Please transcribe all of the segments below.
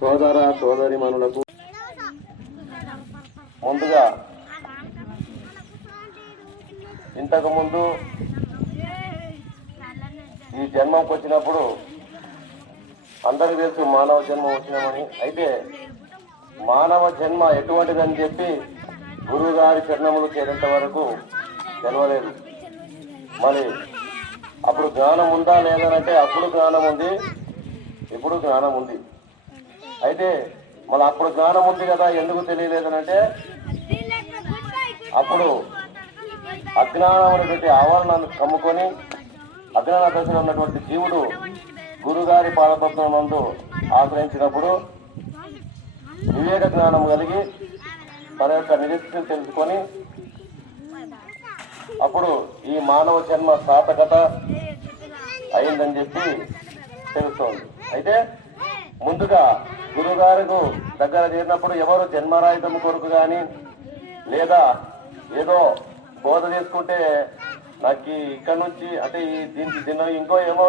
సోదర సోదరిమణులకు ముందుగా ఇంతకుముందు ఈ జన్మకు వచ్చినప్పుడు అందరికీ తెలుసు మానవ జన్మ వచ్చినామని. అయితే మానవ జన్మ ఎటువంటిదని చెప్పి గురువు గారి చరణములు చేరేంత వరకు తెలవలేదు. మరి అప్పుడు జ్ఞానం ఉందా లేదనంటే అప్పుడు జ్ఞానం ఉంది, ఇప్పుడు జ్ఞానం ఉంది. అయితే మళ్ళీ అప్పుడు జ్ఞానం ఉంది కదా ఎందుకు తెలియలేదనంటే అప్పుడు అజ్ఞానం పెట్టి ఆవరణను కమ్ముకొని అజ్ఞాన దశలో ఉన్నటువంటి జీవుడు గురుగారి పాదపద్మం నందు ఆశ్రయించినప్పుడు వివేక జ్ఞానం కలిగి తన యొక్క నిరీక్షను తెలుసుకొని అప్పుడు ఈ మానవ జన్మ సార్థకత అయిందని చెప్పి తెలుస్తోంది. అయితే ముందుగా గురుగారికి దగ్గర చేరినప్పుడు ఎవరు జన్మరాహితం కొరకు కానీ లేదా ఏదో బోధ చేసుకుంటే నాకు ఇక్కడ నుంచి అంటే దీనిలో ఇంకో ఏమో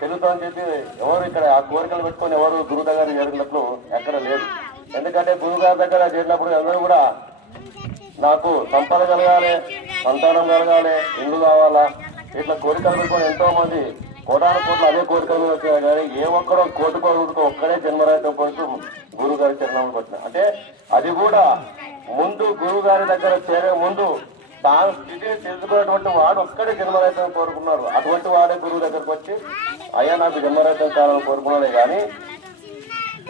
తెలుగుతుందని చెప్పి ఎవరు ఇక్కడ ఆ కోరికలు పెట్టుకొని ఎవరు గురువు దగ్గర చేరినట్లు ఎక్కడ లేదు. ఎందుకంటే గురువుగారి దగ్గర చేరినప్పుడు అందరూ కూడా నాకు సంపద కలగాలి, సంతానం కలగాలి, ఇల్లు కావాలా, ఇట్లా కోరికలు పెట్టుకొని ఎంతో మంది కోటాను కోట్లు అదే కోరికలు వచ్చాయి. కానీ ఏ ఒక్కడో కోటుకోడుకో ఒక్కడే జన్మరాహితం కోసం గురువు గారి చరణాలు పట్టిన అంటే అది కూడా ముందు గురువు గారి దగ్గర చేరే ముందు తాను స్థితిని తెలుసుకున్నటువంటి వాడు ఒక్కడే జన్మరాహితం కోరుకున్నాడు. అటువంటి వాడే గురువు దగ్గరకు వచ్చి అయ్యా నాకు జన్మరాహితం కావాలని కోరుకున్నాడే కానీ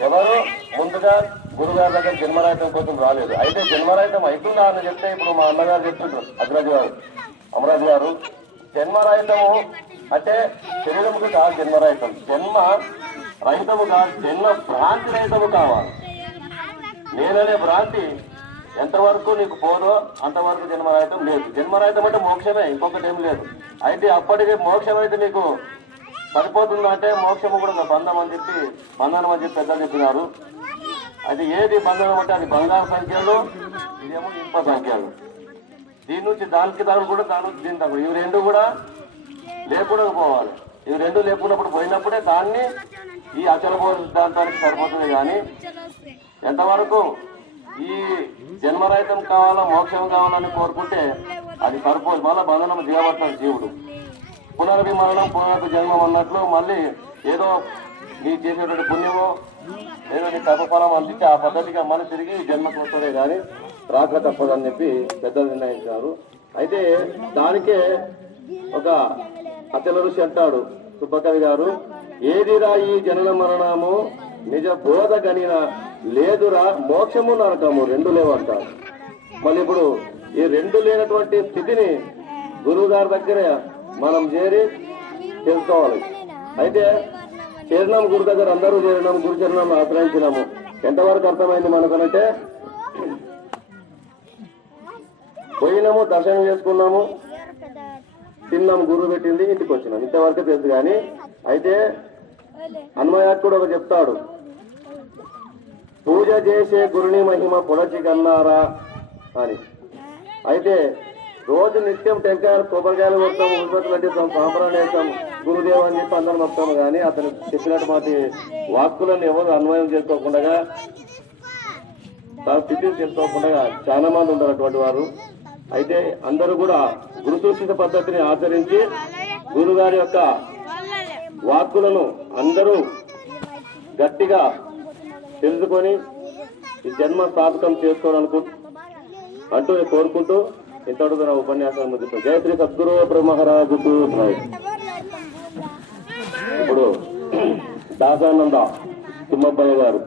ఎవరు ముందుగా గురుగారి దగ్గర జన్మరాహితం కోసం రాలేదు. అయితే జన్మరాహితం అవుతుందా అని చెప్తే ఇప్పుడు మా అన్నగారు చెప్తుంటారు అమరాజు గారు జన్మరాహితము అంటే శరీరముకు కాదు జన్మరాహితం, జన్మ రహితము కాదు, జన్మ భ్రాంతి రహితము కావాలి. నేననే భ్రాంతి ఎంతవరకు నీకు పోదో అంతవరకు జన్మరాహితం లేదు. జన్మరాహితం అంటే మోక్షమే, ఇంకొకటి ఏం లేదు. అయితే అప్పటికి మోక్షం అయితే నీకు సరిపోతుందంటే మోక్షము కూడా బంధం అని చెప్పి బంధనం అని చెప్పి పెద్దలు చెప్పినారు. అది ఏది బంధనం అంటే అది బంగారు సంఖ్యలు, ఇదేమో ఇనుప సంఖ్యలు. దీని నుంచి దానికి దాని కూడా దాని నుంచి దీని దాకా ఇవి రెండు కూడా లేకుండా పోవాలి. ఇవి రెండు లేకున్నప్పుడు పోయినప్పుడే దాన్ని ఈ అచల బోధ సిద్ధాంతానికి సరిపోతుంది. కానీ ఎంతవరకు ఈ జన్మరహితం కావాలా మోక్షం కావాలని కోరుకుంటే అది సరిపోదు. మళ్ళీ బంధనం చేయబడతాడు జీవుడు. పునరభి మరణం పునరభి జన్మం అన్నట్లు మళ్ళీ ఏదో నీ చేసేటువంటి పుణ్యమో ఏదో నీ తపఫలం అందించి ఆ పద్ధతిగా మళ్ళీ తిరిగి జన్మకు వస్తుందే కానీ రాక తప్పదని చెప్పి పెద్దలు నిర్ణయించారు. అయితే దానికే ఒక అచల ఋషి అంటాడు సుబ్బకవి గారు, ఏదిరా ఈ జనన మరణము నిజ బోధ గనిన లేదురా మోక్షము నరకము రెండు లేవంటారు. మళ్ళీ ఇప్పుడు ఈ రెండు లేనటువంటి స్థితిని గురువు గారి దగ్గర మనం చేరి తెలుసుకోవాలి. అయితే చేరినాము గురు దగ్గర, అందరూ చేరినాము, గురు చరణం ఆశ్రయించినాము. ఎంతవరకు అర్థమైంది మనకనంటే పోయినాము, దర్శనం చేసుకున్నాము, తిన్నాము, గురువు పెట్టింది, ఇంటికి వచ్చినాం, ఇంతవరకే తెలుసు. కానీ అయితే అన్వయాక్కుడు ఒక చెప్తాడు, పూజ చేసే గురుని మహిమ పొడచి కన్నారా అని. అయితే రోజు నిత్యం టెంకాయలు కొబ్బరికాయలు కొడతాము, ఉల్పత్తులు అంటిస్తాం, సాంప్రాన్ని వేస్తాం, గురుదేవ అని చెప్పి అందరం వస్తాము. కానీ అతను చెప్పినటువంటి వాక్కులను ఎవరు అన్వయం చేసుకోకుండా తన స్థితిని తెలుసుకోకుండా చాలా మంది ఉంటారు వారు. అయితే అందరూ కూడా గురు సూచిత పద్ధతిని ఆచరించి గురుగారి యొక్క వాక్కులను అందరూ గట్టిగా తెలుసుకొని ఈ జన్మ సాధకం చేసుకోవాలనుకు అంటూ కోరుకుంటూ ఇంతటితో నా ఉపన్యాసాన్ని ముగిస్తాం. జయ శ్రీ సద్గురు బ్రహ్మరాజుకు. ఇప్పుడు దాసానంద తిమ్మబ్బయ్య గారు